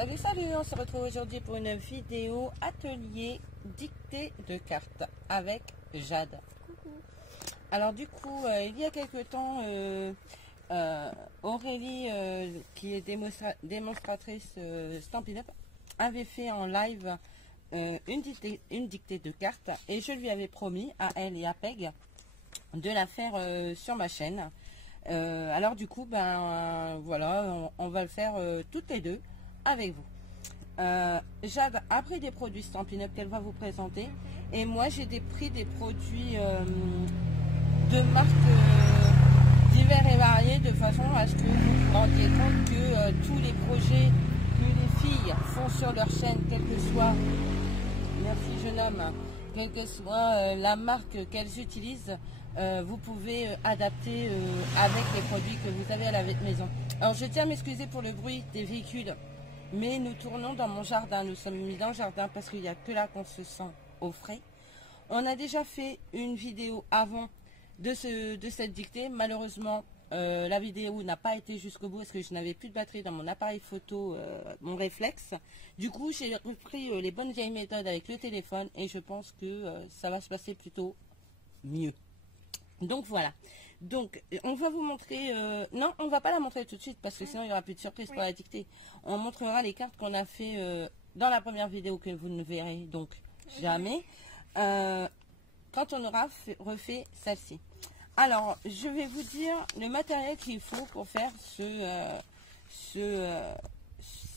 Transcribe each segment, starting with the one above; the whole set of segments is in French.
Salut, salut, on se retrouve aujourd'hui pour une vidéo atelier dictée de cartes avec Jade. Coucou. Alors du coup, il y a quelque temps, Aurélie, qui est démonstratrice Stampin' Up, avait fait en live une dictée de cartes et je lui avais promis à elle et à Peg de la faire sur ma chaîne. Alors du coup, ben voilà, on va le faire toutes les deux avec vous. Jade a pris des produits Stampin' Up qu'elle va vous présenter et moi j'ai pris des produits de marques divers et variés de façon à ce que vous vous rendiez compte que tous les projets que les filles font sur leur chaîne, quel que soit, merci jeune homme, quelle que soit la marque qu'elles utilisent, vous pouvez adapter avec les produits que vous avez à la maison. Alors je tiens à m'excuser pour le bruit des véhicules, mais nous tournons dans mon jardin. Nous sommes mis dans le jardin parce qu'il n'y a que là qu'on se sent au frais. On a déjà fait une vidéo avant de cette dictée. Malheureusement, la vidéo n'a pas été jusqu'au bout parce que je n'avais plus de batterie dans mon appareil photo, mon réflexe. Du coup, j'ai repris les bonnes vieilles méthodes avec le téléphone et je pense que ça va se passer plutôt mieux. Donc voilà. Donc on va vous montrer, non on va pas la montrer tout de suite parce que sinon il n'y aura plus de surprise pour la dictée. On montrera les cartes qu'on a fait dans la première vidéo que vous ne verrez donc jamais, quand on aura refait celle-ci. Alors je vais vous dire le matériel qu'il faut pour faire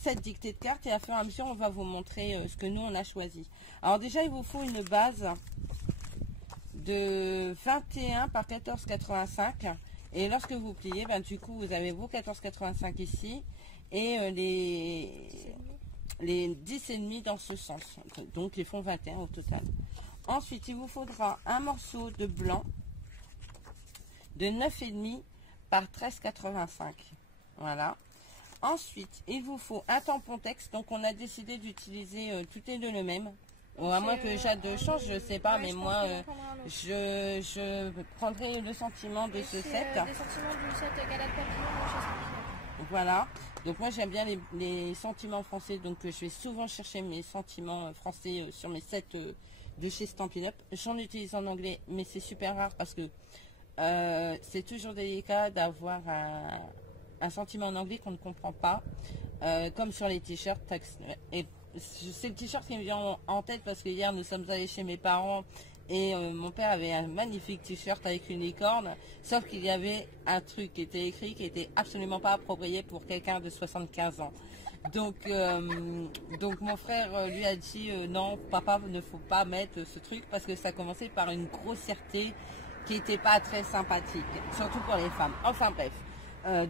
cette dictée de cartes et à fur et à mesure on va vous montrer ce que nous on a choisi. Alors déjà il vous faut une base de 21 par 14,85 et lorsque vous pliez, ben, du coup vous avez vos 14,85 ici et les 10,5 dans ce sens, donc ils font 21 au total. Ensuite il vous faudra un morceau de blanc de 9,5 par 13,85, voilà. Ensuite il vous faut un tampon texte, donc on a décidé d'utiliser toutes les deux le même. Bon, à moins que Jade change, je sais pas, mais moi je prendrai le sentiment de ce set. Le sentiment du set Galette Papillon. Voilà, donc moi j'aime bien les sentiments français, donc je vais souvent chercher mes sentiments français sur mes sets de chez Stampin' Up. J'en utilise en anglais, mais c'est super rare parce que c'est toujours délicat d'avoir un sentiment en anglais qu'on ne comprend pas, comme sur les t-shirts. Et c'est le t-shirt qui me vient en tête parce que hier nous sommes allés chez mes parents et mon père avait un magnifique t-shirt avec une licorne, sauf qu'il y avait un truc qui était écrit qui était absolument pas approprié pour quelqu'un de 75 ans. Donc mon frère lui a dit non papa, il ne faut pas mettre ce truc parce que ça commençait par une grossièreté qui n'était pas très sympathique, surtout pour les femmes. Enfin bref,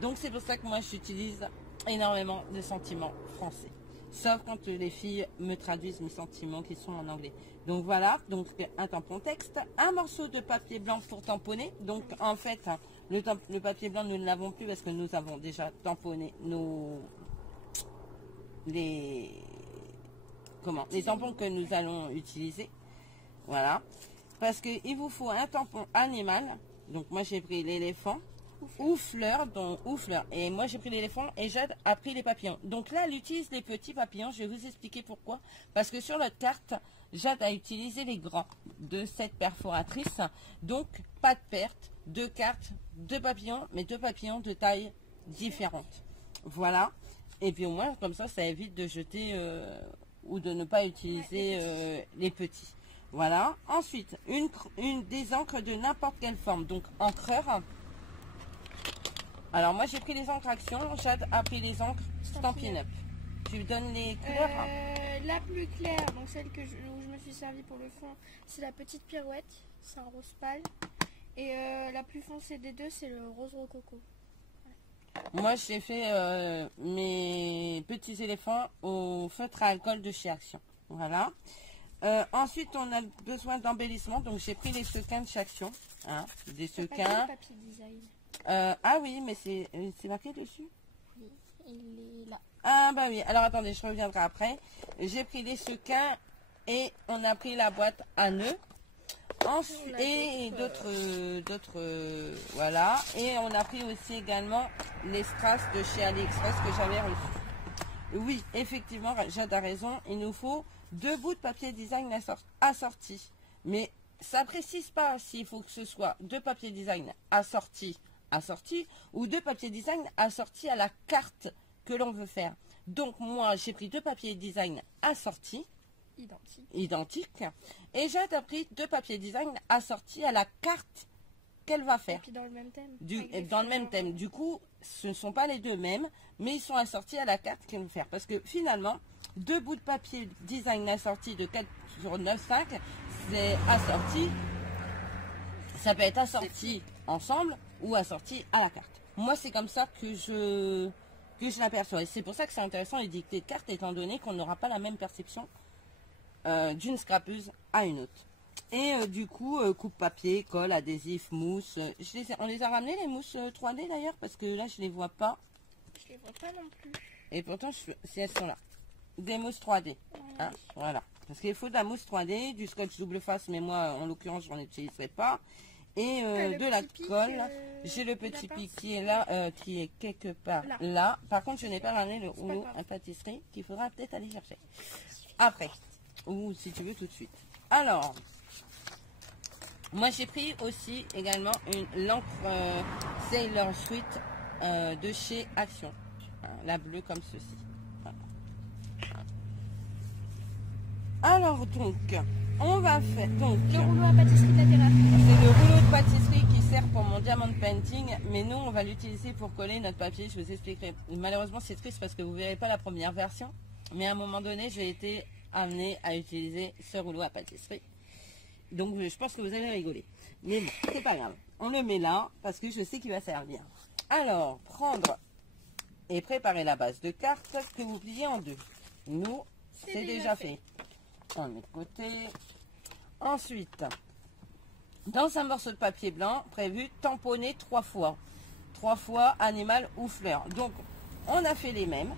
donc c'est pour ça que moi j'utilise énormément de sentiments français. Sauf quand les filles me traduisent mes sentiments qui sont en anglais. Donc voilà, donc un tampon texte, un morceau de papier blanc pour tamponner. Donc en fait, le papier blanc nous ne l'avons plus parce que nous avons déjà tamponné les tampons que nous allons utiliser. Voilà. Parce qu'il vous faut un tampon animal. Donc moi j'ai pris l'éléphant. Ou fleurs, et moi j'ai pris l'éléphant et Jade a pris les papillons. Donc là elle utilise les petits papillons, je vais vous expliquer pourquoi. Parce que sur notre carte, Jade a utilisé les grands de cette perforatrice, donc pas de perte, deux cartes, deux papillons, mais deux papillons de taille différente. Voilà, et puis au moins comme ça évite de jeter ou de ne pas utiliser les petits. Voilà, ensuite des encres de n'importe quelle forme, donc encreur. Alors moi j'ai pris les encres Action, Jade a pris les encres Stampin' Up. Tu me donnes les couleurs La plus claire, donc celle où je me suis servi pour le fond, c'est la petite pirouette, c'est un rose pâle. Et la plus foncée des deux, c'est le rose rococo. Ouais. Moi j'ai fait mes petits éléphants au feutre à alcool de chez Action. Voilà. Ensuite on a besoin d'embellissement, donc j'ai pris les sequins de chez Action. Hein, des sequins. Papier design. Ah oui, mais c'est marqué dessus. Oui, il est là. Ah bah oui, alors attendez, je reviendrai après. J'ai pris les sequins et on a pris la boîte à nœuds. Ensuite, et d'autres, voilà. Et on a pris aussi également les strass de chez AliExpress que j'avais reçu. Oui, effectivement, Jade a raison. Il nous faut 2 bouts de papier design assortis. Mais ça précise pas s'il faut que ce soit 2 papiers design assortis ou 2 papiers design assortis à la carte que l'on veut faire. Donc moi, j'ai pris 2 papiers design assortis, identiques, et Jade a pris 2 papiers design assortis à la carte qu'elle va faire. Et puis dans le même thème. Dans le même thème. Du coup, ce ne sont pas les deux mêmes, mais ils sont assortis à la carte qu'elle veut faire. Parce que finalement, 2 bouts de papier design assortis de 4 sur 9,5, c'est assorti. Ça peut être assorti ensemble ou assorti à la carte. Moi, c'est comme ça que je l'aperçois. Et c'est pour ça que c'est intéressant les dictées de cartes, étant donné qu'on n'aura pas la même perception d'une scrapeuse à une autre. Et du coup, coupe papier, colle, adhésif, mousse. On les a ramenés les mousses 3D d'ailleurs, parce que là je les vois pas. Je les vois pas non plus. Et pourtant, si elles sont là. Des mousses 3D. Hein, voilà. Parce qu'il faut de la mousse 3D, du scotch double face, mais moi en l'occurrence j'en utiliserai pas. Et de la colle. J'ai le petit pic qui est là, qui est quelque part là. Par contre, je n'ai pas ramené le rouleau à pâtisserie qu'il faudra peut-être aller chercher. Après. Ou si tu veux tout de suite. Alors, moi j'ai pris aussi également l'encre Sailor Sweet de chez Action. La bleue comme ceci. Voilà. Alors donc, on va faire donc le rouleau à pâtisserie de la thérapie. C'est le rouleau de pâtisserie qui sert pour mon diamond painting, mais nous on va l'utiliser pour coller notre papier. Je vous expliquerai. Malheureusement c'est triste parce que vous ne verrez pas la première version, mais à un moment donné j'ai été amenée à utiliser ce rouleau à pâtisserie. Donc je pense que vous allez rigoler. Mais bon, c'est pas grave. On le met là parce que je sais qu'il va servir. Alors, prendre et préparer la base de carte que vous pliez en 2. Nous, c'est déjà fait. On met de côté. Ensuite, dans un morceau de papier blanc, prévu tamponner 3 fois. 3 fois animal ou fleur. Donc, on a fait les mêmes.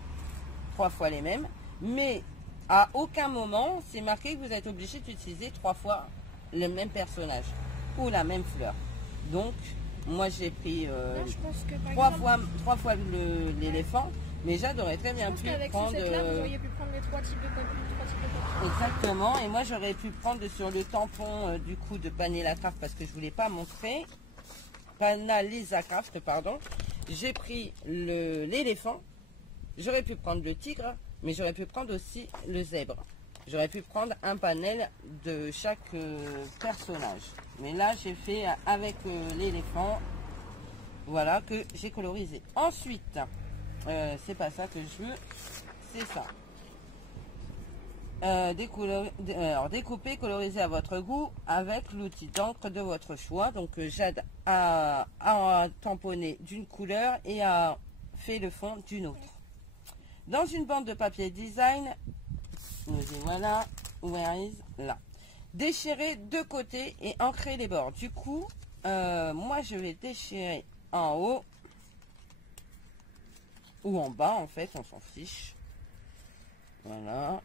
3 fois les mêmes. Mais à aucun moment, c'est marqué que vous êtes obligé d'utiliser 3 fois le même personnage ou la même fleur. Donc, moi j'ai pris 3 fois l'éléphant, mais j'aurais très bien pu prendre. Vous auriez pu prendre les 3 types de papier. Exactement, et moi j'aurais pu prendre sur le tampon du coup de Panella Craft parce que je voulais pas montrer. Panalisa Craft, pardon. J'ai pris l'éléphant, j'aurais pu prendre le tigre, mais j'aurais pu prendre aussi le zèbre. J'aurais pu prendre un panel de chaque personnage. Mais là, j'ai fait avec l'éléphant. Voilà, que j'ai colorisé. Ensuite, c'est pas ça que je veux. C'est ça. Découper, coloriser à votre goût avec l'outil d'encre de votre choix. Donc, Jade a tamponné d'une couleur et a fait le fond d'une autre. Dans une bande de papier design, nous y voilà, where is là. Déchirer de côté et ancrer les bords. Du coup, moi je vais déchirer en haut ou en bas en fait, on s'en fiche. Voilà.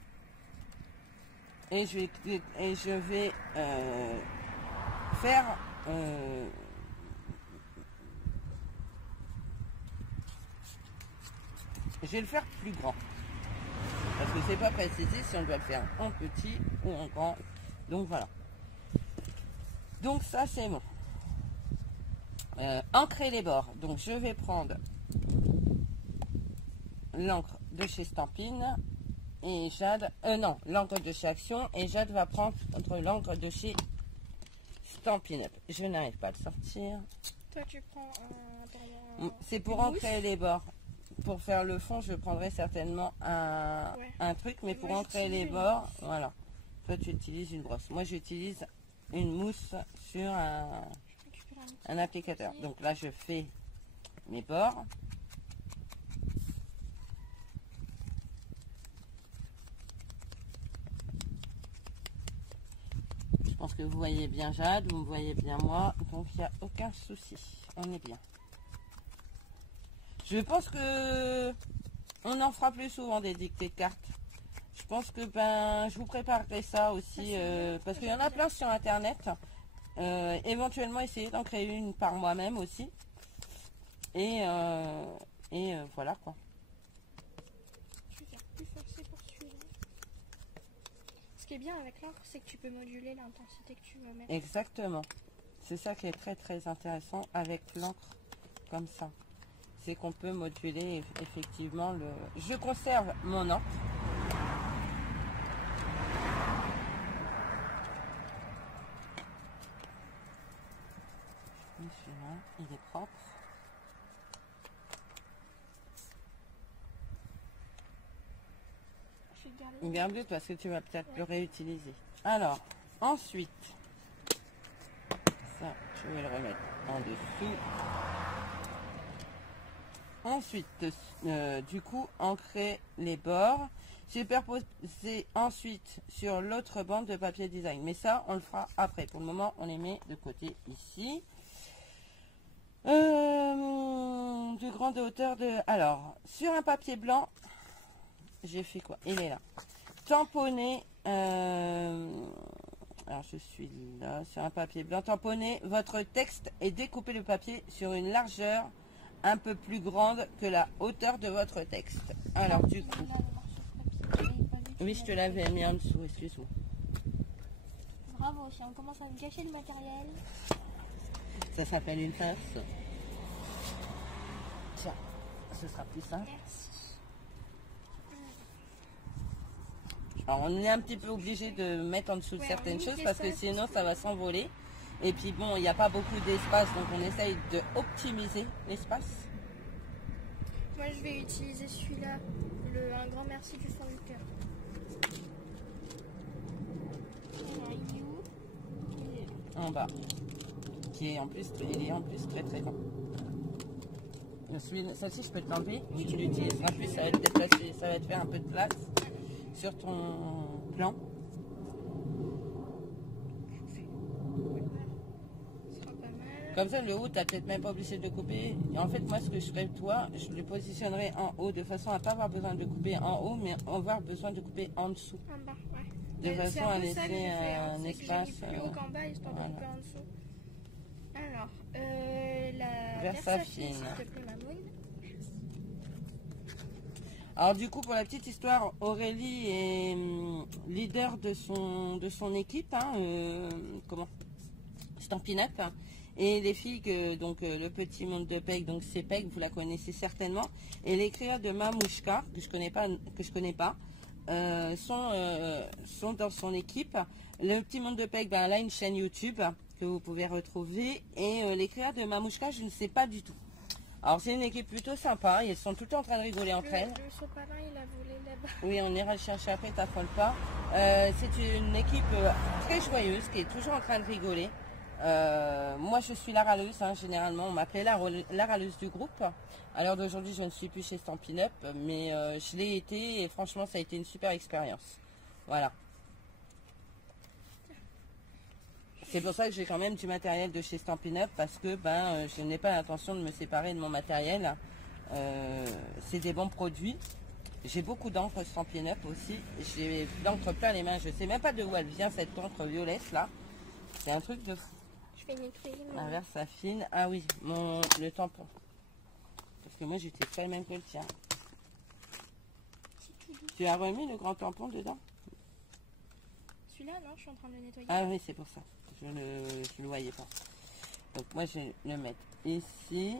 Et je vais faire je vais le faire plus grand. Parce que c'est pas précisé si on doit le faire en petit ou en grand. Donc voilà. Donc ça c'est bon. Ancrer les bords. Donc je vais prendre l'encre de chez Stampin' et Jade. Non, l'encre de chez Action et Jade va prendre l'encre de chez Stampin' Up. Je n'arrive pas à le sortir. Toi tu prends c'est pour ancrer les bords. Pour faire le fond, je prendrai certainement un truc, mais pour ancrer les bords, voilà. Toi, tu utilises une brosse. Moi, j'utilise une mousse sur un applicateur. Donc là, je fais mes bords. Je pense que vous voyez bien Jade, vous me voyez bien moi, donc il n'y a aucun souci. On est bien. Je pense que on en fera plus souvent des dictées de cartes. Je pense que je vous préparerai ça aussi parce qu'il y en a plein sur internet. Éventuellement essayer d'en créer une par moi-même aussi. Et voilà quoi. Je vais faire qui est bien avec l'encre, c'est que tu peux moduler l'intensité que tu veux mettre. Exactement. C'est ça qui est très très intéressant avec l'encre comme ça. C'est qu'on peut moduler effectivement le... Je conserve mon encre. Celui-là, il est propre. Garde-le parce que tu vas peut-être le réutiliser. Alors, ensuite, ça, je vais le remettre en dessous. Ensuite, du coup, ancrer les bords. Superposer ensuite sur l'autre bande de papier design. Mais ça, on le fera après. Pour le moment, on les met de côté ici. De grande hauteur de... Alors, sur un papier blanc, j'ai fait quoi? Il est là. Tamponner... alors, je suis là, sur un papier blanc. Tamponner votre texte et découper le papier sur une largeur un peu plus grande que la hauteur de votre texte. Alors, du coup... Oui, je te l'avais mis en dessous, excuse-moi. Bravo, si on commence à me gâcher le matériel. Ça s'appelle une pince. Tiens, ce sera plus simple. Merci. Alors, on est un petit peu obligé de mettre en dessous de certaines choses parce que sinon ça va s'envoler. Et puis bon, il n'y a pas beaucoup d'espace, donc on essaye de optimiser l'espace. Moi, je vais utiliser celui-là. Un grand merci du fond du cœur. Il est où? En bas. Qui est en plus, il est en plus très très grand. Celle-ci, je peux te l'enlever. Tu l'utiliseras plus, ça va te déplacer, ça va te faire un peu de place sur ton plan. Comme ça, le haut, tu n'as peut-être même pas obligé de couper. Et en fait, moi, ce que je ferais, toi, je le positionnerai en haut de façon à ne pas avoir besoin de couper en haut, mais avoir besoin de couper en dessous. En bas, ouais. De façon à laisser un espace. Plus haut qu'en bas, histoire de couper en dessous. Alors, la Versafine. s'il te plaît, Mamoun. Alors du coup, pour la petite histoire, Aurélie est leader de son équipe, hein, Stampin' Up. Et les filles, donc le petit monde de Peg, donc c'est Peg, vous la connaissez certainement. Et les créateurs de Mamouchka, que je connais pas, sont dans son équipe. Le petit monde de Peg, ben, elle a une chaîne YouTube que vous pouvez retrouver. Et les créateurs de Mamouchka, je ne sais pas du tout. Alors c'est une équipe plutôt sympa, elles sont tout le temps en train de rigoler entre elles. Le sopalin, il a volé là-bas. Oui, on ira le chercher après, t'affole pas. C'est une équipe très joyeuse qui est toujours en train de rigoler. Moi je suis la râleuse, hein, généralement on m'appelait la râleuse du groupe. À l'heure d'aujourd'hui je ne suis plus chez Stampin' Up, mais je l'ai été et franchement ça a été une super expérience. Voilà. C'est pour ça que j'ai quand même du matériel de chez Stampin' Up parce que je n'ai pas l'intention de me séparer de mon matériel. C'est des bons produits. J'ai beaucoup d'encre Stampin' Up aussi. J'ai d'encre plein les mains. Je ne sais même pas de où elle vient cette encre violette là. C'est un truc de fou. Je vais nettoyer. Un Versafine. Ah oui, le tampon. Parce que moi j'étais pas le même que le tien. Tu as remis le grand tampon dedans? Celui-là, non, je suis en train de le nettoyer. Ah oui, c'est pour ça. Je le voyais pas. Donc moi je vais le mettre ici.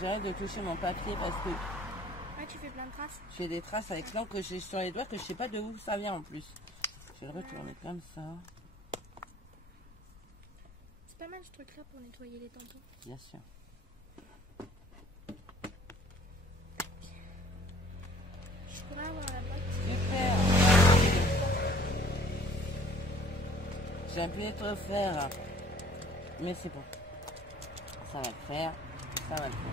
J'arrête de toucher mon papier parce que tu fais plein de traces. Je fais des traces avec l'encre que j'ai sur les doigts que je sais pas de où ça vient en plus. Je vais le retourner comme ça. C'est pas mal ce truc là pour nettoyer les tampons. Bien sûr. Je pourrais avoir la boîte. Super. J'ai appuyé trop faire. Mais c'est bon. Ça va le faire. Ça va le faire.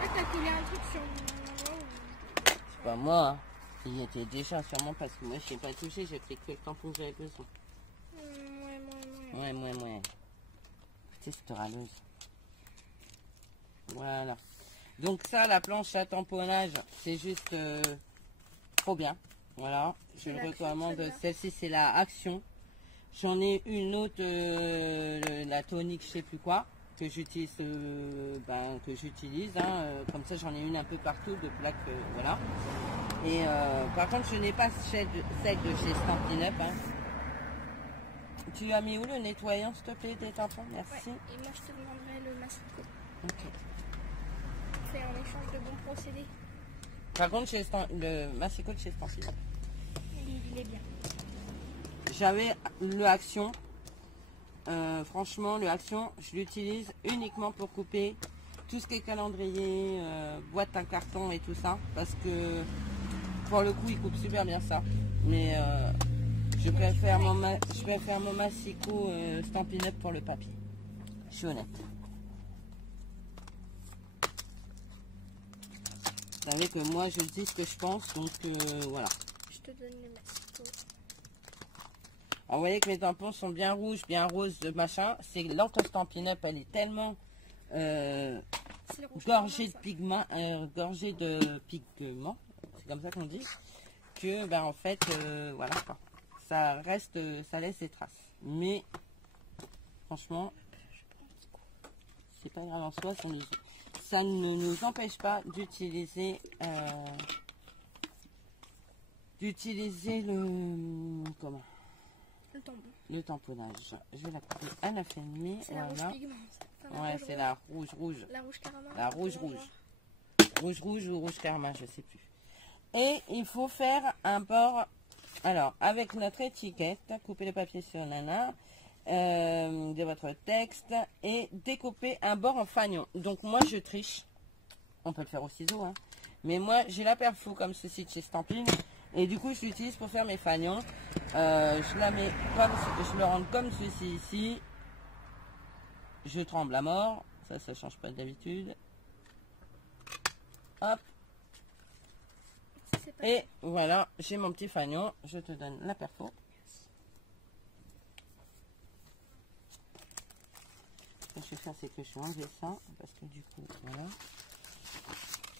Ah, t'as collé un truc sur mon... C'est pas moi. Hein. Il était déjà sûrement parce que moi je n'ai pas touché. J'ai pris que le tampon que j'avais besoin. Ouais. Écoutez, cette râleuse. Voilà. Donc ça, la planche à tamponnage, c'est juste trop bien. Voilà. Je le recommande. Celle-ci, c'est la Action. J'en ai une autre, la tonique, je sais plus quoi. que j'utilise, comme ça j'en ai une un peu partout de plaques, voilà. Et par contre je n'ai pas celle de chez Stampin' Up. Hein. Tu as mis où le nettoyant s'il te plaît des tampons? Merci. Ouais, et moi je te demanderai le massicot. Ok. C'est en échange de bons procédés. Par contre le massicot de chez Stampin' Up. Il est bien. J'avais le Action. Franchement, le Action, je l'utilise uniquement pour couper tout ce qui est calendrier, boîte à carton et tout ça. Parce que pour le coup, il coupe super bien ça. Mais je préfère mon massicot Stampin' Up pour le papier. Je suis honnête. Vous savez que moi, je dis ce que je pense. Donc voilà. Je te donne le massicot. Alors, vous voyez que mes tampons sont bien rouges, bien roses, machin. C'est l'encre Stampin' Up, elle est tellement gorgée de pigments, c'est comme ça qu'on dit, que ben en fait, voilà quoi. Ça reste, ça laisse des traces. Mais franchement, c'est pas grave en soi, ça ne nous empêche pas d'utiliser le tamponnage. Je vais la couper à 9,5. C'est la rouge pigment. Ouais, c'est la rouge. La rouge carmin. La rouge. Rouge ou rouge carmin, je sais plus. Et il faut faire un bord. Alors, avec notre étiquette, couper le papier sur nana de votre texte et découper un bord en fanion. Donc moi, je triche. On peut le faire au ciseau, hein. Mais moi, j'ai la perfo comme ceci de chez Stampin'. Et du coup, je l'utilise pour faire mes fanions. Je la mets comme, je le rentre comme ceci ici. Je tremble à mort. Ça change pas d'habitude. Hop. Et voilà, j'ai mon petit fanion. Je te donne la perfo. Ce que je vais faire, c'est que je vais enlever ça. Parce que du coup, voilà.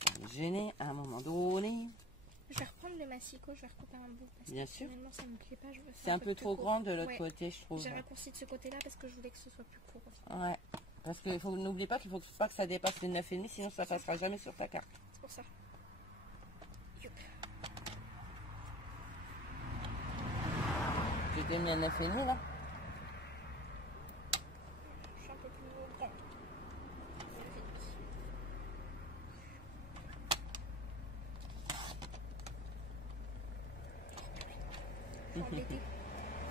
Ça va me gêner à un moment donné. Je vais reprendre le massicot, je vais recouper un bout. Parce Bien que sûr. ça me plaît pas, C'est un peu trop grand de l'autre côté, je trouve. J'ai raccourci de ce côté-là parce que je voulais que ce soit plus court aussi. Ouais. Parce qu'il faut n'oubliez pas qu'il faut pas que ça dépasse les 9,5, sinon ça passera jamais sur ta carte. C'est pour ça. Youp. Tu t'es mis à 9,5 là? Je suis un peu plus grand.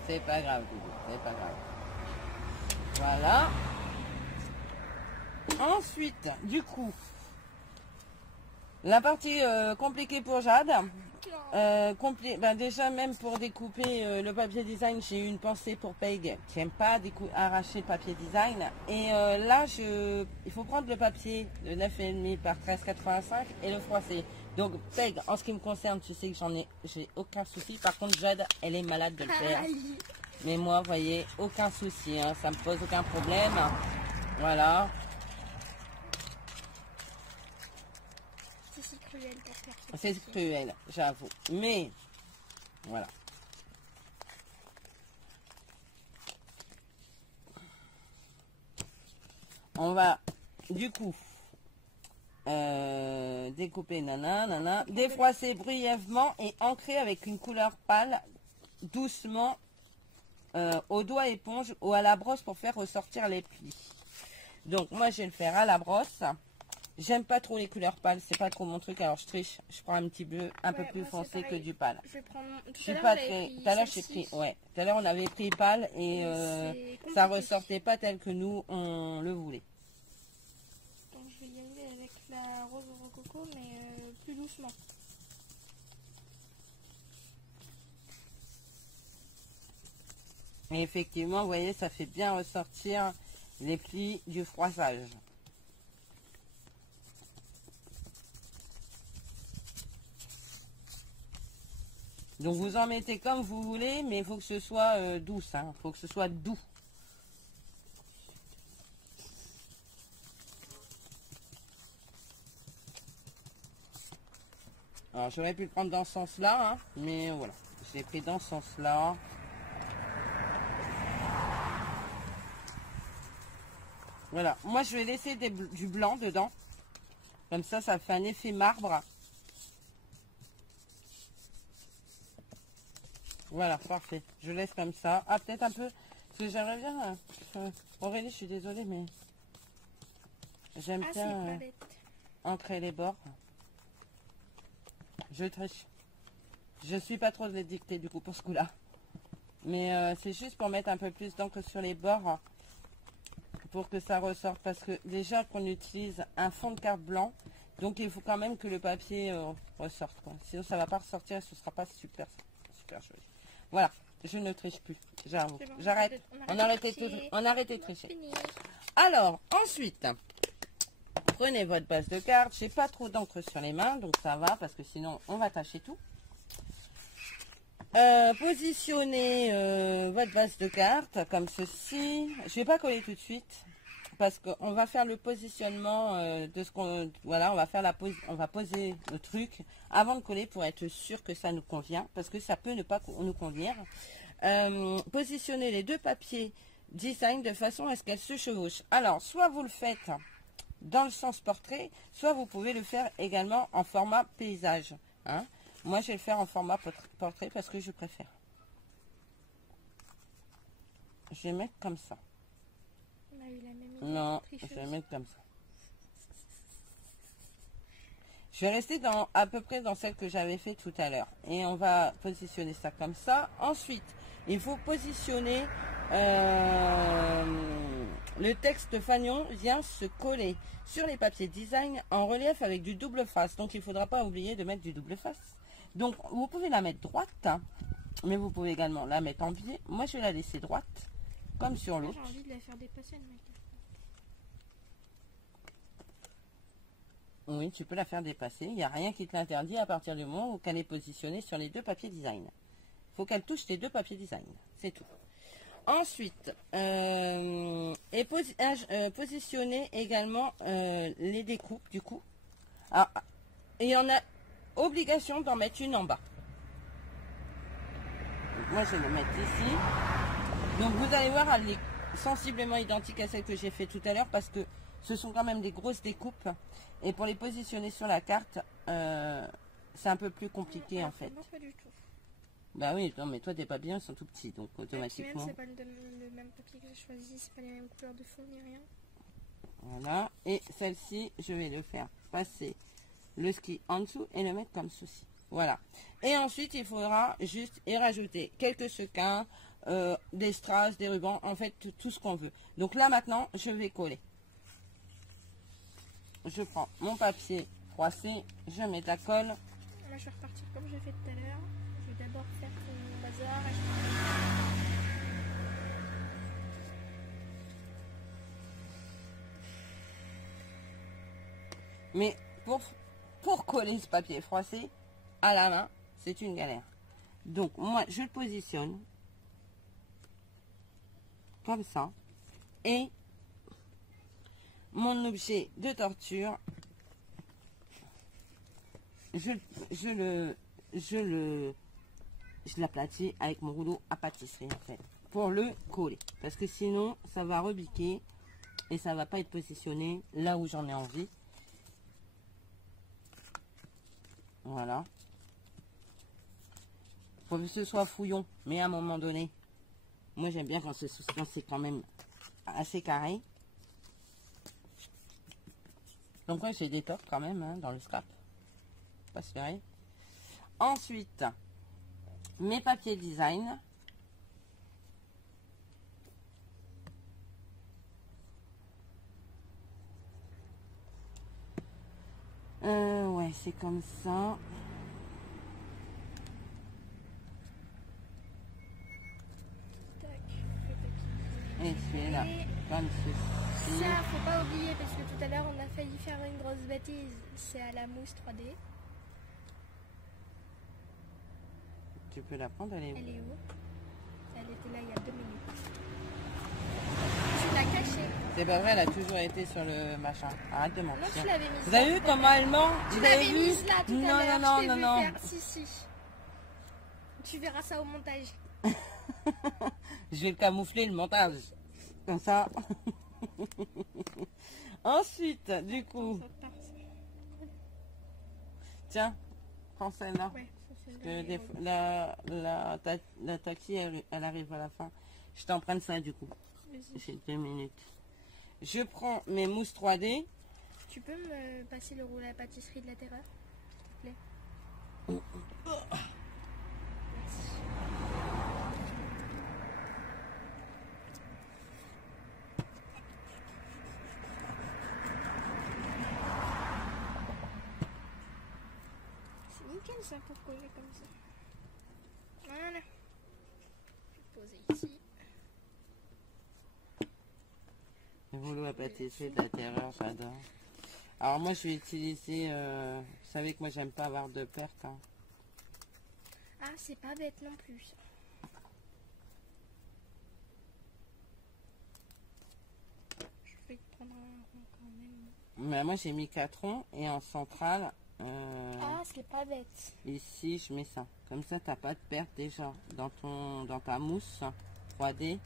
C'est pas grave, Doudou, c'est pas grave. Voilà. Ensuite, du coup, la partie compliquée pour Jade. Déjà, même pour découper le papier design, j'ai eu une pensée pour Peg qui n'aime pas arracher le papier design. Et là, il faut prendre le papier de 9,5 par 13,85 et le froisser. Donc, Peg, en ce qui me concerne, tu sais que j'ai aucun souci. Par contre, Jade, elle est malade de le faire. Mais moi, vous voyez, aucun souci, hein, ça me pose aucun problème. Voilà. C'est cruel pour faire. C'est cruel, j'avoue. Mais, voilà. On va, du coup, découper nana, défroisser brièvement et ancrer avec une couleur pâle, doucement, au doigt éponge ou à la brosse pour faire ressortir les plis. Donc moi je vais le faire à la brosse. J'aime pas trop les couleurs pâles, c'est pas trop mon truc, alors je triche, je prends un petit bleu un peu plus foncé que du pâle. Je vais prendre tout à l'heure j'ai pris, ouais, tout à l'heure on avait pris pâle et ça ressortait pas tel que nous on le voulait. Donc je vais y aller avec la rose au rococo mais plus doucement. Et effectivement, vous voyez, ça fait bien ressortir les plis du froissage. Donc vous en mettez comme vous voulez, mais il faut que ce soit douce, hein. Il faut que ce soit doux. Alors j'aurais pu le prendre dans ce sens-là, hein, mais voilà, j'ai pris dans ce sens-là. Voilà, moi je vais laisser du blanc dedans. Comme ça fait un effet marbre. Voilà, parfait. Je laisse comme ça. Ah, peut-être un peu, parce que j'aimerais bien... Aurélie, je suis désolée, mais... J'aime bien ancrer les bords. Je triche. Je suis pas trop de les dicter du coup pour ce coup-là. Mais c'est juste pour mettre un peu plus d'encre sur les bords. Pour que ça ressorte. Parce que déjà qu'on utilise un fond de carte blanc. Donc il faut quand même que le papier ressorte, quoi. Sinon ça va pas ressortir et ce sera pas super joli. Voilà, je ne triche plus. J'avoue. Bon, J'arrête. On arrête de tricher. Alors, ensuite, prenez votre base de cartes. J'ai pas trop d'encre sur les mains, donc ça va, parce que sinon on va tâcher tout. Positionnez votre base de cartes comme ceci. Je vais pas coller tout de suite. Parce qu'on va faire le positionnement de ce qu'on... Voilà, on va poser le truc avant de coller pour être sûr que ça nous convient. Parce que ça peut ne pas nous convenir. Positionnez les deux papiers design de façon à ce qu'elles se chevauchent. Alors, soit vous le faites dans le sens portrait, soit vous pouvez le faire également en format paysage. Hein. Moi, je vais le faire en format portrait parce que je préfère. Je vais mettre comme ça. Non, je vais mettre comme ça. Je vais rester à peu près dans celle que j'avais fait tout à l'heure. Et on va positionner ça comme ça. Ensuite, il faut positionner le texte fanion vient se coller sur les papiers design en relief avec du double face. Donc, il ne faudra pas oublier de mettre du double face. Donc, vous pouvez la mettre droite, hein, mais vous pouvez également la mettre en biais. Moi, je vais la laisser droite, comme sur l'autre. J'ai envie de la faire dépasser, le mec. Oui, tu peux la faire dépasser. Il n'y a rien qui te l'interdit à partir du moment où qu'elle est positionnée sur les deux papiers design. Il faut qu'elle touche les deux papiers design. C'est tout. Ensuite, positionner également les découpes du coup. Alors, il y en a obligation d'en mettre une en bas. Donc, moi, je vais le mettre ici. Donc, vous allez voir, elle est sensiblement identique à celle que j'ai fait tout à l'heure parce que ce sont quand même des grosses découpes. Et pour les positionner sur la carte, c'est un peu plus compliqué en fait. Non, pas du tout. Bah oui, non, mais toi tes papiers ils sont tout petits, donc automatiquement. C'est pas le même papier que j'ai choisi, c'est pas les mêmes couleurs de fond ni rien. Voilà, et celle-ci, je vais le faire passer le ski en dessous et le mettre comme ceci. Voilà. Et ensuite, il faudra juste y rajouter quelques sequins, des strass, des rubans, en fait tout ce qu'on veut. Donc là maintenant, je vais coller. Je prends mon papier froissé, je mets de la colle. Là, je vais repartir comme j'ai fait tout à l'heure. Je vais d'abord faire mon bazar. Mais pour coller ce papier froissé à la main, c'est une galère. Donc moi, je le positionne comme ça. Et mon objet de torture, je l'aplatis avec mon rouleau à pâtisserie en fait, pour le coller. Parce que sinon, ça va rebiquer et ça va pas être positionné là où j'en ai envie. Voilà. Faut que ce soit fouillon, mais à un moment donné, moi j'aime bien quand c'est quand même assez carré. Donc ouais, j'ai des torts quand même hein, dans le scrap. Pas se faire. Ensuite, mes papiers design. Ouais, c'est comme ça. Tac, Et c'est là, comme ceci. ça, faut pas oublier parce que tout à l'heure on a failli faire une grosse bêtise. C'est à la mousse 3D. Tu peux la prendre, elle est où? Elle est où? Elle était là il y a 2 minutes. Tu l'as cachée. C'est pas vrai, elle a toujours été sur le machin. Arrête de mentir. Non, tu l'avais mise. Vous avez vu comment elle ment? Tu Vous avez l'avais vu? mise là tout à l'heure. Non. Si. Tu verras ça au montage. Je vais le camoufler, le montage. Comme ça. Ensuite, du coup, Ça part, ça. tiens, prends celle-là. Ouais, ça, c'est Parce là, que les la taxi, elle arrive à la fin. Je t'emprunte ça du coup. Vas-y. J'ai 2 minutes. Je prends mes mousses 3D. Tu peux me passer le rouleau à pâtisserie de la terreur, s'il te plaît? Merci. C'est nickel ça pour coller comme ça. Voilà. Je vais poser ici. Le rouleau à pâtisserie de la terreur, j'adore. Alors moi, je vais utiliser... vous savez que moi, j'aime pas avoir de perte. Hein. Ah, c'est pas bête non plus ça. Je vais prendre un rond quand même. Mais moi, j'ai mis 4 ronds et en centrale, Ah, c'est pas bête. ici, je mets ça. Comme ça, t'as pas de perte déjà dans ta mousse 3D.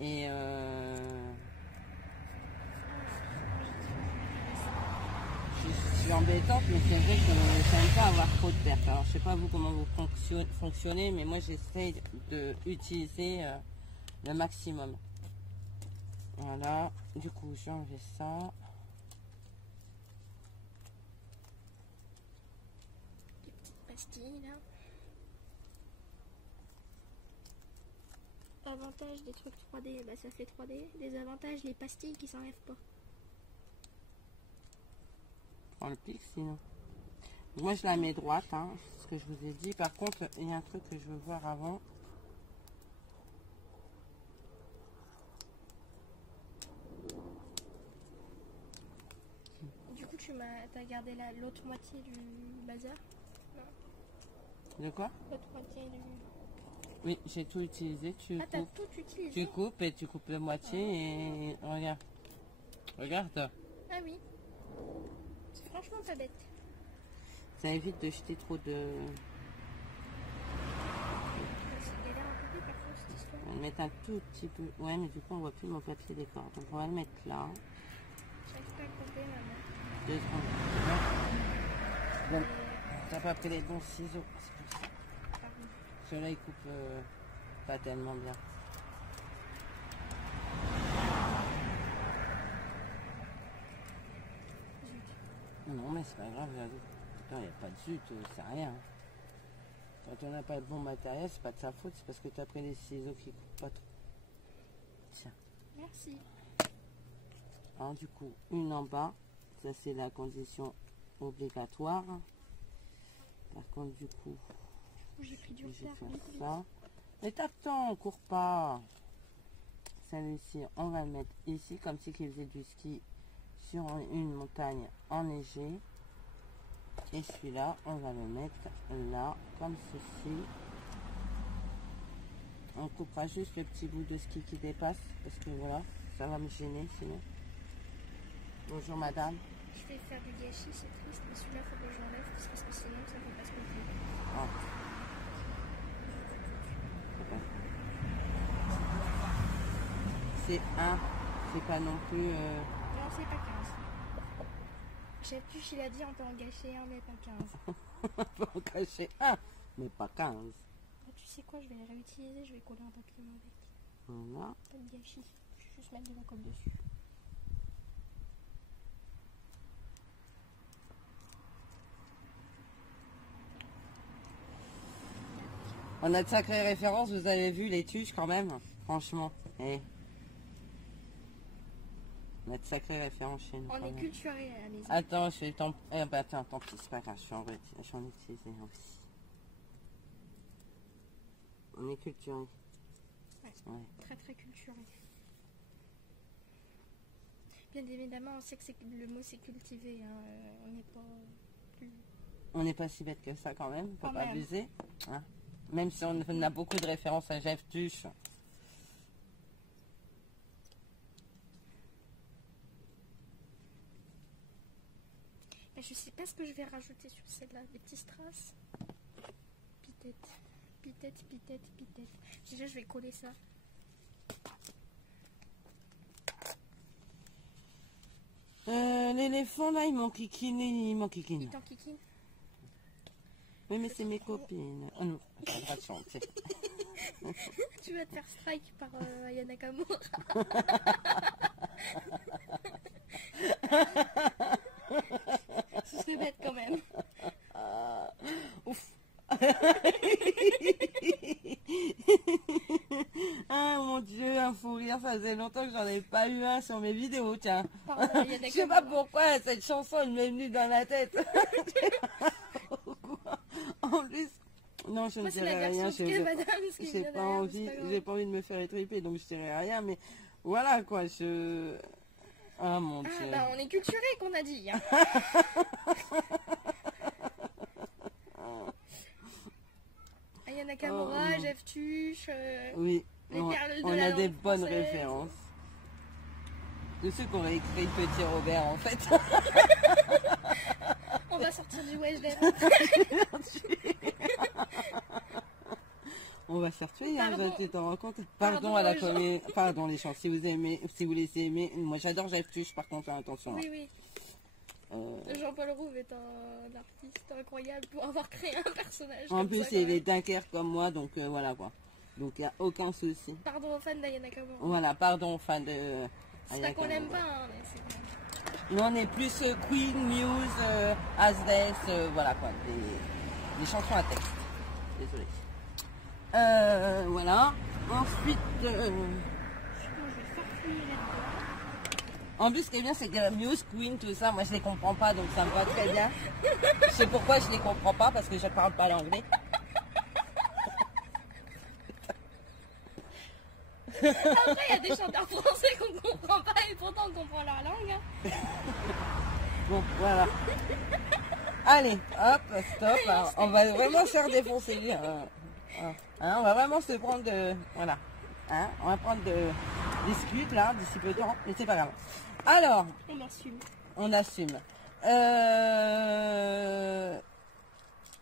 Et je suis embêtante, mais c'est vrai que j'aime pas avoir trop de pertes. Alors, je sais pas vous comment vous fonctionnez, mais moi, j'essaye de utiliser le maximum. Voilà. Du coup, j'ai enlevé ça. Des petites pastilles là. Avantage des trucs 3D, bah ça fait 3D. Désavantage, les pastilles qui s'enlèvent pas. Prends le pic sinon. Moi, je la mets droite, hein, c'est ce que je vous ai dit. Par contre, il y a un truc que je veux voir avant. Du coup, t'as gardé l'autre moitié du bazar? De quoi? L'autre moitié du... Oui, j'ai tout utilisé. Ah, t'as tout utilisé? Tu coupes et tu coupes la moitié et regarde. Regarde. Ah oui. C'est franchement pas bête. Ça évite de jeter trop de... C'est galère un peu plus parfois cette histoire. On va le mettre un tout petit peu. Ouais, mais du coup, on voit plus mon papier décor. Donc, on va le mettre là. J'arrive pas à couper maman. 2 secondes. Bon, t'as pas pris les bons ciseaux. C'est pour ça. Pardon. Ceux-là, ils coupent pas tellement bien. Zut. Non, mais c'est pas grave. Il n'y a pas de zut, c'est rien. Quand on n'a pas le bon matériel, c'est pas de sa faute. C'est parce que tu as pris les ciseaux qui coupent pas trop. Tiens. Merci. Alors, du coup, une en bas. Ça, c'est la condition obligatoire. Par contre, du coup, J'ai pris du je vais retard. faire ça. Mais t'attends, on court pas. Celui-ci, on va le mettre ici, comme si qu'il faisait du ski sur une montagne enneigée. Et celui-là, on va le mettre là, comme ceci. On coupera juste le petit bout de ski qui dépasse, parce que voilà, ça va me gêner sinon. Bonjour madame. Je vais faire du gâchis, c'est triste, mais celui-là, faut que je l'enlève parce que sinon, ça ne peut pas se couper. Ah. C'est un, c'est pas non plus... Non, c'est pas 15. Chef-Tuche, il a dit on peut en gâcher un, mais pas 15. on peut en cacher un, mais pas 15. Ah, tu sais quoi, je vais les réutiliser, je vais coller un papillon avec. Voilà. Pas de gâchis, je vais juste mettre de la colle dessus. On a de sacrées références, vous avez vu les tuches quand même, franchement. Eh. On a de sacrées références chez nous. On quand est même. culturés à la maison. Attends, je vais t'en... bah attends, tant pis, c'est pas grave, j'en utilisé aussi. On est culturé. Ouais. Ouais. Très très culturés. Bien évidemment, on sait que le mot c'est cultivé. Hein. On n'est pas plus... On n'est pas si bête que ça quand même, faut Quand pas même. abuser. Hein. Même si on a beaucoup de références à Jeff Tuche. Mais je sais pas ce que je vais rajouter sur celle-là. Des petits strass. Pitette. Pitette, pitette, pitette. Déjà, je vais coller ça. L'éléphant là, il m'enquiquine, il m'enquiquine. Il t'enquiquine. Oui, mais c'est mes copines. Oh non, j'ai pas le droit de chanter. Tu vas te faire strike par Aya Nakamura. Ce serait bête quand même. Ouf. Ah mon dieu, un fou rire, ça faisait longtemps que j'en avais pas eu un sur mes vidéos, tiens. Pardon, Aya Je sais pas Nakamura. pourquoi cette chanson elle m'est venue dans la tête. En plus, non, je ne Moi, c'est la dirai rien. version skate, madame. Ce qui J'ai vient pas derrière, mais envie, c'est pas grave. j'ai pas envie de me faire étriper, donc je dirai rien. Mais voilà quoi, ah mon Ah dieu. bah on est culturé qu'on a dit. Hein. Aya Nakamura, Oh. Jeff Tuch, Oui, les perles de on la a des langue bonnes française. références. De ceux qui auraient écrit Petit Robert en fait. on va sortir du Weshden. On va se faire tuer, hein, Pardon. tu t'en rends compte. Pardon Pardon à la aux gens. commune. Pardon les gens, si vous aimez, si vous laissez aimer. Moi j'adore Jeff Tuch, par contre, faire attention. Oui, oui. Euh, Jean-Paul Rouve est un artiste incroyable pour avoir créé un personnage. en comme plus, ça, quand il est même. Dunkerque comme moi, donc voilà quoi. Donc il n'y a aucun souci. Pardon aux fans d'Aya Nakamura. Voilà, pardon, fan de. C'est pas qu'on l'aime pas, hein, mais c'est... Nous on est plus Queen, Muse, Asdes, voilà quoi, des chansons à texte. Désolée. Voilà. Ensuite, Moi, je vais faire fouiller là-dedans. en plus ce qui est bien c'est que Muse, Queen, tout ça, moi je les comprends pas donc ça me va très bien. Je sais pourquoi je les comprends pas parce que je parle pas l'anglais. Après, il y a des chanteurs français qu'on comprend pas et pourtant on comprend leur langue. Hein. Bon, voilà. Allez, hop, stop. Alors, on va vraiment se faire défoncer. Hein, on va vraiment se prendre de... Voilà. Hein, on va prendre des scuds là, d'ici peu de temps, mais c'est pas grave. Alors, On assume. on assume.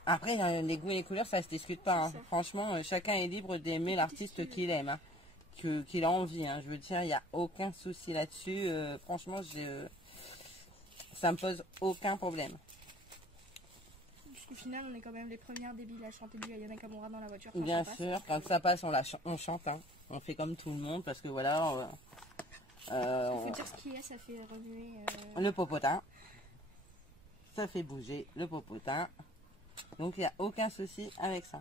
Après, les goûts et les couleurs, ça se discute pas. Hein. C'est ça. Franchement, chacun est libre d'aimer l'artiste qu'il aime, hein, qu'il a envie. Hein. Je veux dire, il n'y a aucun souci là-dessus. Franchement, ça me pose aucun problème. Puisqu'au final, on est quand même les premières débiles à chanter du Aya Nakamura dans la voiture. quand Bien ça passe. sûr, quand ça passe, on chante. Hein. On fait comme tout le monde parce que voilà, Il faut dire ce qu'il y a, ça fait remuer. le popotin, ça fait bouger le popotin. Donc il n'y a aucun souci avec ça.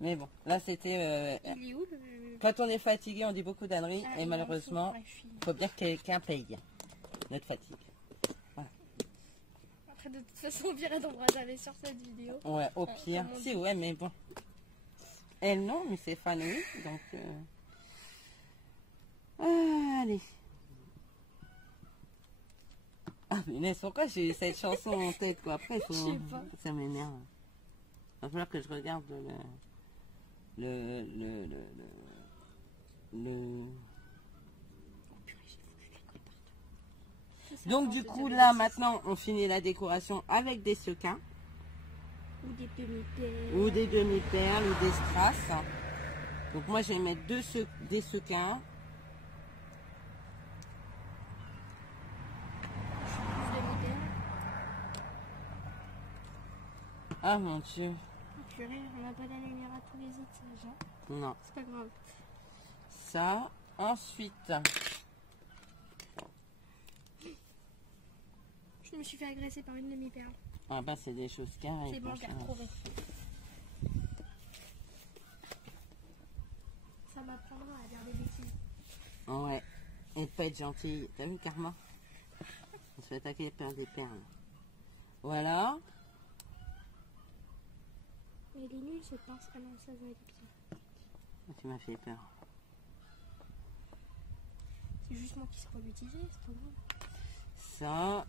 Mais bon, là c'était... Il est où le... quand on est fatigué, on dit beaucoup d'âneries Ah, et il malheureusement, en faut, ouais, je suis- il faut bien que quelqu'un paye notre fatigue. Après, de toute façon, on virait d'en jamais sur cette vidéo. Ouais, au Ouais, pire. comme on Si, dit. ouais, mais bon. Elle non, mais c'est fan, oui. Donc, allez. Ah, mais pourquoi j'ai eu cette chanson en tête, quoi. Après, il faut... Je sais pas. Ça m'énerve. Il va falloir que je regarde le... Oh, purée, j'ai foutu de la colle partout. Ça, c'est Donc, encore du de coup, dire là, des maintenant, on finit la décoration avec des sequins. bêtises. Ou des demi-perles. Ou des demi-perles, ou des strass. Donc, moi, je vais mettre des sequins. Plus demi-perles. Ah, mon Dieu. Oh, purée, on n'a pas la lumière à tous les étages. Hein. Non. C'est pas grave. Ça. Ensuite, Je me suis fait agresser par une demi-perle. ah bah c'est des choses carrées. C'est bon, je l'ai franchement. retrouvé. Ça m'apprendra à dire des bêtises. Ouais. Et de pas être gentil. T'as vu, Karma? On se fait attaquer par des perles. Voilà. Mais elle est nulle cette pince. Ah non, ça va être bien. Tu m'as fait peur. C'est juste moi qui sais pas l'utiliser, c'est pas grave. Ça.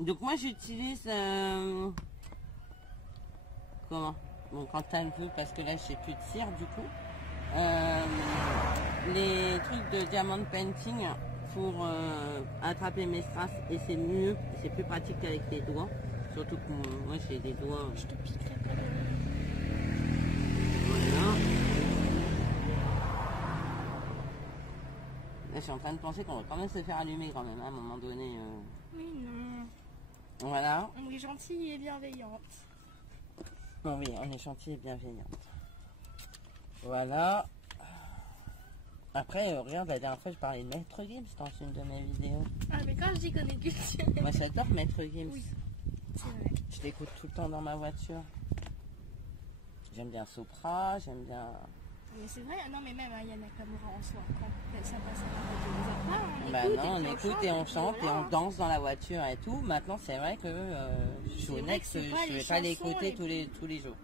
Donc moi j'utilise... comment? Bon, quand t'as le feu, parce que là j'ai plus de cire du coup. Les trucs de diamond painting pour attraper mes strass et c'est mieux, c'est plus pratique qu'avec les doigts. Surtout que moi j'ai des doigts. Je te piquerai pas de... Voilà. Là, je suis en train de penser qu'on va quand même se faire allumer quand même, hein, à un moment donné. Mais non. Voilà. On est gentille et bienveillante. Bon, oui, on est gentil et bienveillante. Voilà. Après, regarde, la dernière fois, je parlais de Maître Gims dans une de mes vidéos. Ah, mais quand je dis qu'on est culture. Moi, j'adore Maître Gims. Oui, c'est vrai. Je l'écoute tout le temps dans ma voiture. J'aime bien Sopra, j'aime bien... Mais c'est vrai, non, mais même il y a Nakamura en soi. Quand ça passe à la radio, Bah on non, on écoute et on chante et on voilà. danse dans la voiture et tout. Maintenant, c'est vrai que je suis C'est vrai honnête, que c'est je pas ne les vais pas chansons l'écouter les tous les jours.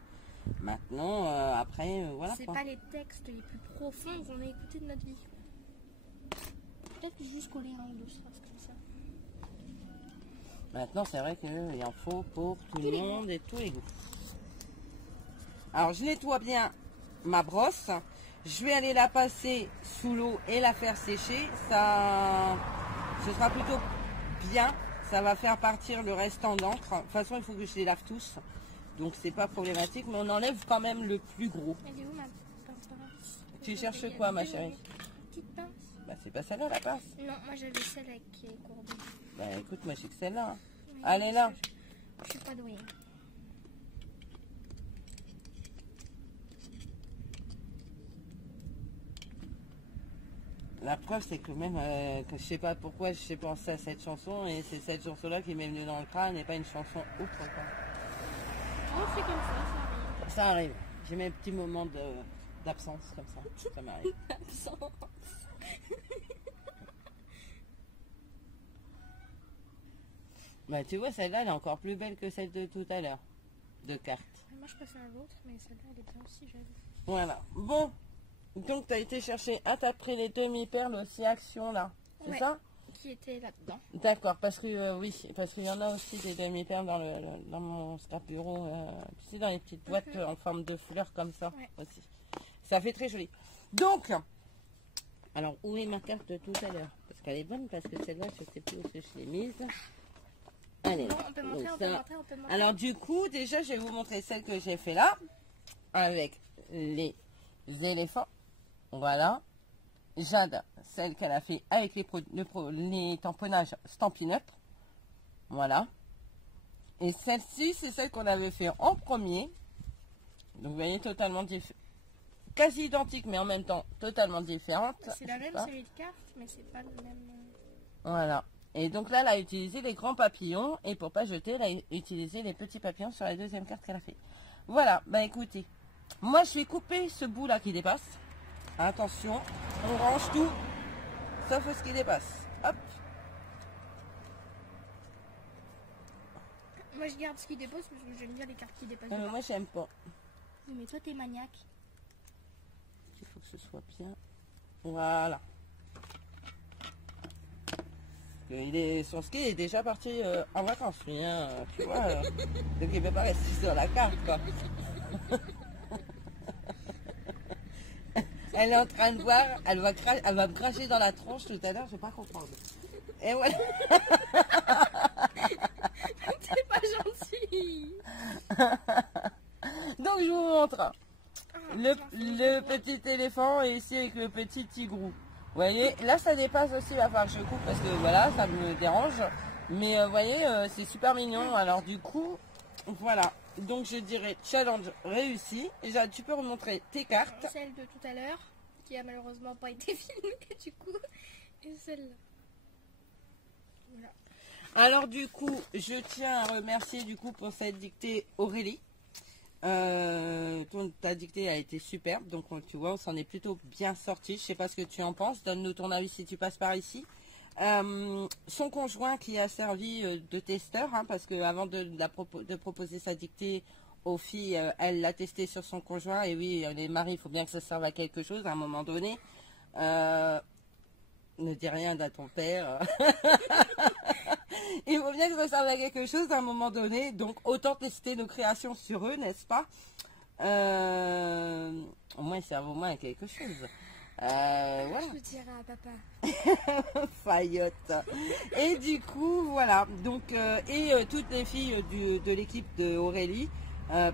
Maintenant, après, voilà C'est quoi. pas les textes les plus profonds qu'on ait écoutés de notre vie. Peut-être jusqu'au lire un ou deux phrases comme ça. Maintenant, c'est vrai qu'il en faut pour tout le monde et tous les goûts. Alors, je nettoie bien ma brosse. Je vais aller la passer sous l'eau et la faire sécher. Ça, ce sera plutôt bien. Ça va faire partir le restant d'encre. De toute façon, il faut que je les lave tous. Donc, c'est pas problématique. Mais on enlève quand même le plus gros. Elle est où ma pince? Tu cherches quoi, ma chérie? Petite pince. Bah, c'est pas celle-là, la pince. Non, moi j'avais celle avec qui est courbée. Bah, écoute, moi, j'ai que celle-là. Hein. Oui, Elle est là. Je suis pas douée. La preuve, c'est que même, que je sais pas pourquoi j'ai pensé à cette chanson, et c'est cette chanson-là qui m'est venue dans le crâne, et pas une chanson autre, quoi. Oh, c'est comme ça arrive. Ça arrive. J'ai mes petits moments d'absence, comme ça. Ça m'arrive. Absence. Bah, tu vois, celle-là, elle est encore plus belle que celle de tout à l'heure, de cartes. Moi je préfère l'autre, mais celle-là elle est bien aussi, j'avoue. Voilà. Bon. Donc, tu as été chercher t'as pris les demi-perles aussi Action, là. C'est Ouais. ça? Qui était là-dedans. D'accord, parce que oui, parce qu'il y en a aussi des demi-perles dans mon scrap bureau, tu sais, dans les petites boîtes en forme de fleurs comme ça aussi. Ça fait très joli. Donc, alors où est ma carte de tout à l'heure? Parce qu'elle est bonne, parce que celle-là, je ne sais plus où je l'ai mise. Elle est Bon, là. on peut Donc montrer, on ça- peut montrer, on peut montrer. Alors du coup, déjà, je vais vous montrer celle que j'ai fait là, avec les éléphants. Voilà. Jade, celle qu'elle a fait avec les tamponnages Stampin' Up. Voilà. Et celle-ci, c'est celle qu'on avait fait en premier. Donc, vous voyez, totalement différente. Quasi identique, mais en même temps, totalement différente. C'est la Je sais même pas. série de cartes, mais c'est pas le même. Voilà. Et donc là, elle a utilisé les grands papillons. Et pour pas jeter, elle a utilisé les petits papillons sur la deuxième carte qu'elle a fait. Voilà. Bah, écoutez. Moi, je vais couper ce bout-là qui dépasse. Attention, on range tout, sauf ce qui dépasse. Hop. Moi je garde ce qui dépose parce que j'aime bien les cartes qui dépassent. Mais moi, j'aime pas. Oui, mais toi t'es maniaque. Il faut que ce soit bien. Voilà. Son ski est déjà parti en vacances, lui, hein, tu vois. Donc il ne peut pas rester sur la carte, quoi. Elle est en train de voir, elle va me cracher dans la tronche tout à l'heure, je ne vais pas comprendre. Et voilà. T'es pas gentil. Donc je vous montre le petit éléphant et ici avec le petit tigrou. Vous voyez, là ça dépasse aussi, il va falloir que je coupe parce que voilà, ça me dérange. Mais vous voyez, c'est super mignon. Alors du coup, voilà. Donc je dirais challenge réussi. Jade, tu peux remontrer tes cartes. Celle de tout à l'heure, qui a malheureusement pas été filmée du coup, et celle-là. Voilà. Alors du coup, je tiens à remercier du coup pour cette dictée Aurélie. Ta dictée a été superbe, donc tu vois, on s'en est plutôt bien sorti. Je sais pas ce que tu en penses. Donne-nous ton avis si tu passes par ici. Son conjoint qui a servi de testeur, hein, parce que avant de proposer sa dictée aux filles, elle l'a testé sur son conjoint. Et oui, les maris, il faut bien que ça serve à quelque chose à un moment donné. Ne dis rien à ton père. Il faut bien que ça serve à quelque chose à un moment donné. Donc autant tester nos créations sur eux, n'est-ce pas? Au moins ils servent au moins à quelque chose. Voilà. Je le dirai à papa. Faillotte. Et du coup, voilà. Donc, toutes les filles de l'équipe de Aurélie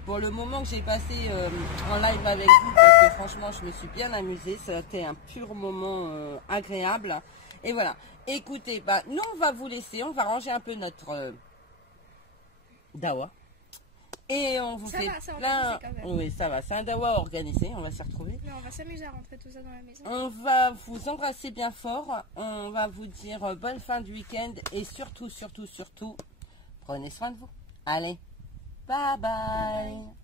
pour le moment que j'ai passé en live avec vous, parce que franchement je me suis bien amusée, ça a été un pur moment agréable. Et voilà, écoutez, bah, nous on va vous laisser, on va ranger un peu notre dawa. Et on vous fait c'est plein... organisé quand même. Oui, ça va, c'est un dawa organisé, on va s'y retrouver. Mais on va s'amuser à rentrer tout ça dans la maison. On va vous embrasser bien fort, on va vous dire bonne fin du week-end et surtout, surtout, surtout, prenez soin de vous. Allez, bye bye.